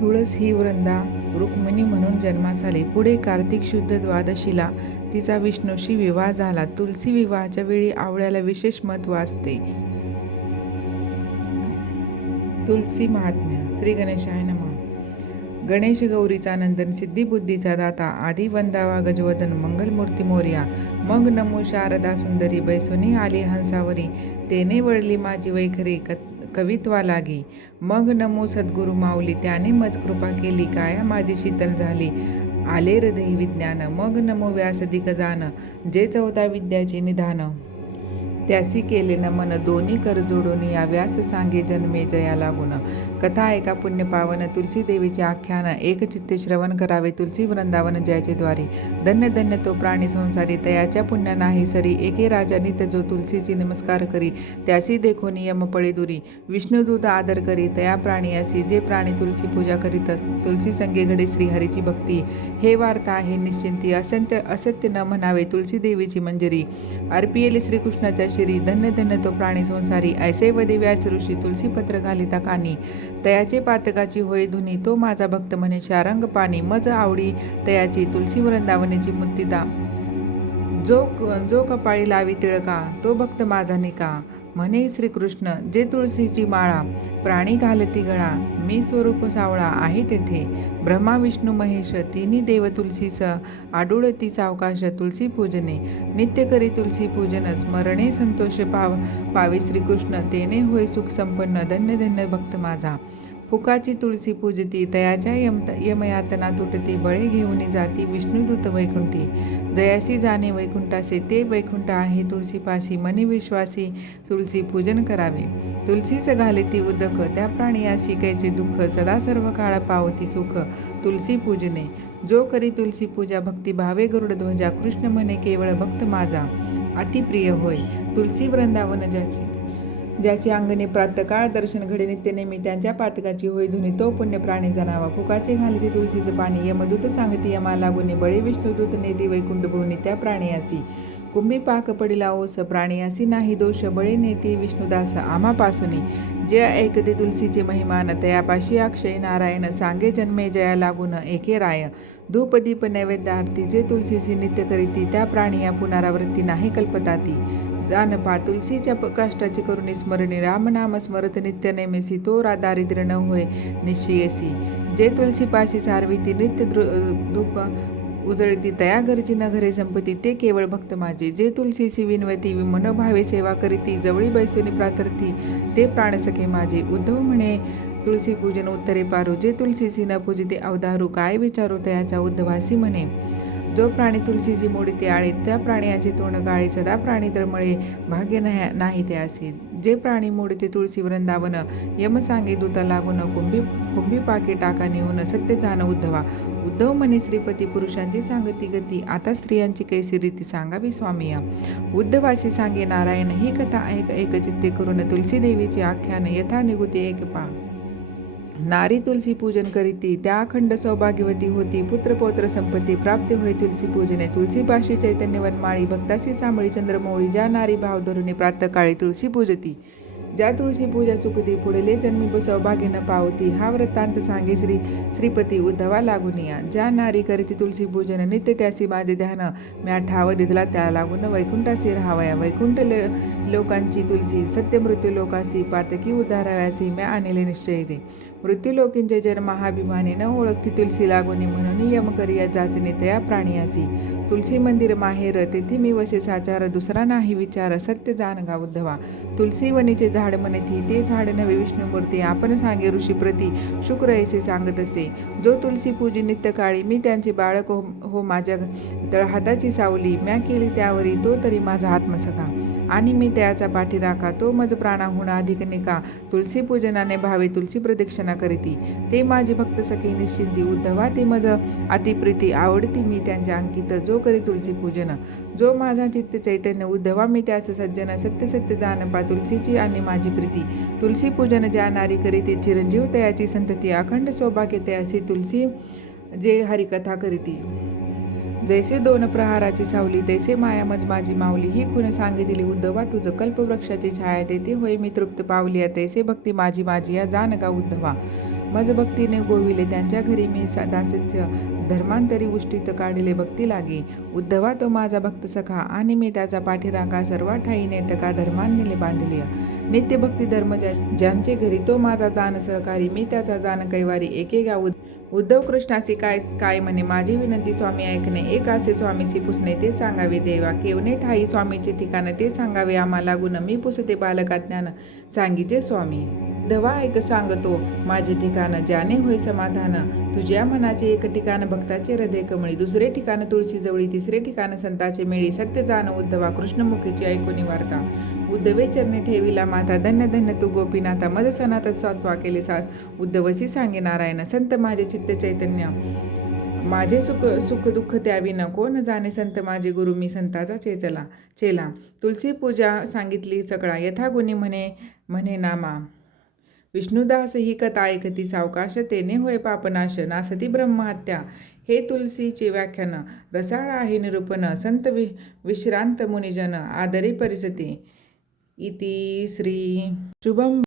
तुळस ही वृंदा रुक्मिणी म्हणून जन्मास आली. पुढे कार्तिक शुद्ध द्वादशीला तिचा विष्णूशी विवाह झाला. तुलसी विवाहाच्या वेळी आवळ्याला विशेष महत्त्व असते. तुलसी महात्म्य श्री गणेशाय नमः. गणेश गौरीचा नंदन सिद्धिबुद्धीचा दाता आदी वंदावा गजवदन मंगलमूर्ती मोर्या. मग नमो शारदा सुंदरी बैसुनी आली हंसावरी. तेने वळली माझी वैखरी क कवित्वा लागी मग नमो सद्गुरु माऊली त्याने मज कृपा केली काया माझी शीतल झाली. आले हृदय विज्ञान मग नमो व्यासधिक जान जे चौदा विद्याचे निधान. त्यासी केले न मन दोन्ही कर जोडून या व्यास सांगे जन्मे जया लागून. कथा ऐका पुण्य पावन तुलसी देवीचे आख्यान एकचित्ते श्रवण करावे तुलसी वृंदावन जयाचे द्वारे धन्य धन्य तो प्राणी संसारी तयाच्या पुण्य नाही सरी एके राजा नित्य जो तुलसीची नमस्कार करी त्यासी देखो नियम पळे दुरी. विष्णुदूत आदर करी तया प्राणी असी जे प्राणी तुलसी पूजा करीत तुलसी संगे घडे श्रीहरीची भक्ती. हे वार्ता आहे निश्चिंती असंत्य असत्य न म्हणावे तुलसी देवीची मंजरी. अर्पियली श्रीकृष्णाच्या श्री धन्य धन्य तो प्राणी संसारी ऐसे वदे व्यास ऋषी तुलसीपत्र घालिता कानी. तयाचे पातकाची होय धुनी तो माझा भक्त म्हणे शारंग पाणी मज आवडी तयाची तुलसी वृंदावनीची मुक्तिदा जो जो कपाळी लावी तिळका तो भक्त माझा निका. म्हणे श्रीकृष्ण जे तुळशीची माळा प्राणी घालती गळा मी स्वरूप सावळा आहे तेथे. ब्रह्मा विष्णू महेश तिन्ही देव तुलसीस आडुळती सावकाश तुलसी पूजने. नित्य करी तुलसी पूजन स्मरणे संतोष पाव पावी श्रीकृष्ण तेने होय सुख संपन्न धन्य धन्य भक्त माझा. फुकाची तुळसी पूजती तयाच्या यम यमयातना तुटती बळे घेऊन जाती विष्णुदूत वैकुंठी. जयासी जाणे वैकुंठासे ते वैकुंठ आहे तुळशीपाशी मनी विश्वासी पूजन करावे. तुलसीच घाले ती उदक त्या प्राणियासी कैचे दुःख सदा सर्व काळ पावती सुख तुलसी पूजने. जो करी तुलसी पूजा भक्ती भावे गरुड ध्वजा कृष्ण म्हणे केवळ भक्त माझा अतिप्रिय होय. तुलसी वृंदावन ज्याची ज्याची अंगणे प्रातकाळ दर्शन घडे नित्यनेमी त्यांच्या पातकाची होय धुनी तो पुण्य प्राणी जनावा. फुकाचे घालते तुळशीचं पाणी यमदूत सांगती यमा लागुनी बळे विष्णुदूत नेती वैकुंठ भुवनी त्या प्राणीयासी कुंभी पाक पडिला ओस प्राणीयासी नाही दोष बळे नेती विष्णुदास आम्हापासूनी जे ऐकते तुलसीचे महिमान तयापाशी अक्षय नारायण सांगे जन्मे जया लागून एके राय. धूपदीप नैवेद्य आरती जे तुलसीची नित्य करीती त्या प्राणिया पुनरावृत्ती नाही कल्पताती जान पा तुलसीच्या काष्टाची करून स्मरणी रामनाम स्मरत नित्य नेमेसी तोरा दारिद्र्य न होय निश्चयसी। जे तुलसीपासी सारविती नित्य धूप उजळती तया घरची न घरे संपती ते केवळ भक्त माझे। जे तुलसीसी विनवती मनोभावे सेवा करीती जवळी बैसुनी प्रार्थती ते प्राणसखे माझे। उद्धव म्हणे तुलसी पूजन उत्तरे पारू जे तुलसीसी न पूजिते अवधारू काय विचारू तयाचा उद्धवासी म्हणे? जो प्राणी तुलसीची मोडी ते आळे त्या प्राण्याचे तोंड गाळे सदा प्राणी तळमळे भाग्य नाही नाही ते असे. जे प्राणी मोडते तुळशी वृंदावन यम सांगे दूता लागून कुंभी कुंभी पाके टाका नेऊन सत्य जाण उद्धवा. उद्धव म्हणे श्रीपती पुरुषांची सांगती गती आता स्त्रियांची कैसी रीती सांगावी स्वामी उद्धवासी सांगे नारायण ही कथा ऐक एकचित्ते करून तुलसी देवीची आख्यान यथा निगुती एक पा नारी तुलसी पूजन करीती त्या अखंड सौभाग्यवती होती. पुत्रपौत्र संपत्ती प्राप्त होय तुलसी पूजने. तुलसीपाशी चैतन्यवन माळी भक्ताशी सामळी चंद्रमौळी ज्या नारी भाव धरुणी प्रातकाळी तुळशी पूजती. ज्या तुळशी पूजा चुकती पुढले जन्मी सौभाग्य न पावती हा वृत्तांत सांगे श्री श्रीपती उद्धवा लागुनिया ज्या नारी करीती तुलसी पूजन नित्य त्यासी माझे ध्यान म्या ठाव दिदला त्या लागून वैकुंठासी राहावया. वैकुंठ ल लोकांची तुलसी सत्य मृत्यू लोकासी पातकी उद्धाराव्यासी म्या आणले निश्चय दे. मृत्यूलोकींचे जन्म हा अभिमानी न ओळखती तुलसी लागोनी म्हणून यम करिया जाचने तया प्राणियासी. तुलसी मंदिर माहेर तेथे मी वसे साचार दुसरा नाही विचार सत्य जाण गा उद्धवा. तुलसी वनीचे झाड म्हणती ते झाड नवे विष्णुमूर्ती आपण सांगे ऋषीप्रती शुक्र ऐसे सांगत असे. जो तुलसी पूजी नित्यकाळी मी त्यांचे बाळक हो हो माझ्या तळ हाताची सावली म्या केली त्यावरी तो तरी माझा आत्मसखा. आणि मी त्याचा पाठी राखा तो मज प्राणाहून अधिक निका. तुलसी पूजनाने भावे तुलसी प्रदक्षिणा करीती. ते माझी भक्त सखी निश्चिंती उद्धवा ते मज अतिप्रीती आवडती मी त्यांच्या अंकित. जो करी तुलसी पूजन जो माझा चित्त चैतन्य उद्धवा मी त्यास सज्जन सत्य सत्य जाणपा तुलसीची आणि माझी प्रीती. तुलसी पूजन ज्या नारी करीते चिरंजीव तयाची संतती अखंड सौभाग्य तयासी तुलसी जे हरिकथा करीती. जैसे दोन प्रहाराची सावली तैसे मायामज माझी माऊली. ही खुण सांगितली उद्धवा तुझं कल्पवृक्षाची छाया तेथे होय मी तृप्त पावली आहे. तैसे भक्ती माझी माझी या जाण का उद्धवा. मज भक्तीने गोविले त्यांच्या घरी मी सा- धर्मांतरी उष्टीत काढिले भक्ती लागे. उद्धवा तो माझा भक्त सखा आणि मी त्याचा पाठीराखा सर्व ठाईने तका धर्मांनीले बांधली नित्य भक्ती धर्म ज्या- ज्यांचे घरी तो माझा जाण सहकारी. मी त्याचा जाण कैवारी. एके गाव उद्धव कृष्णासी काय काय म्हणे? माझी विनंती स्वामी ऐकणे. एक असे स्वामीसी पुसणे ते सांगावे देवा. केवणे ठाई स्वामीचे ठिकाण ते सांगावे आम्हाला गुण. मी पुसते बालका ज्ञान. सांगिजे स्वामी. धवा ऐक सांगतो. माझे ठिकाण ज्याने होय समाधान. तुझ्या मनाचे एक ठिकाण भक्ताचे हृदय कमळी. दुसरे ठिकाण तुळशी जवळी तिसरे ठिकाण संताचे मेळी. सत्य जाण उद्धवा. कृष्णमुखीची ऐकूनी वार्ता उद्धवे चरणी ठेविला माता धन्य धन्य तू गोपीनाथा. मज सनात स्वात्वा केले साथ. उद्धवसी सांगे नारायण. संत माझे चित्त चैतन्य. माझे सुख सुख दुःख त्यावी न. कोण जाणे संत माझे गुरु? मी संताचा चेचला चेला. तुलसी पूजा सांगितली सगळा यथागुणी म्हणे म्हणे नामा. विष्णुदास ही कथा ऐकती सावकाश. तेने होय पापनाश. नासती ब्रह्महत्या. हे तुलसीचे व्याख्यान. रसाळ आहे निरूपण. संत वि विश्रांत मुनिजन. आदरी परिसती इति श्री शुभम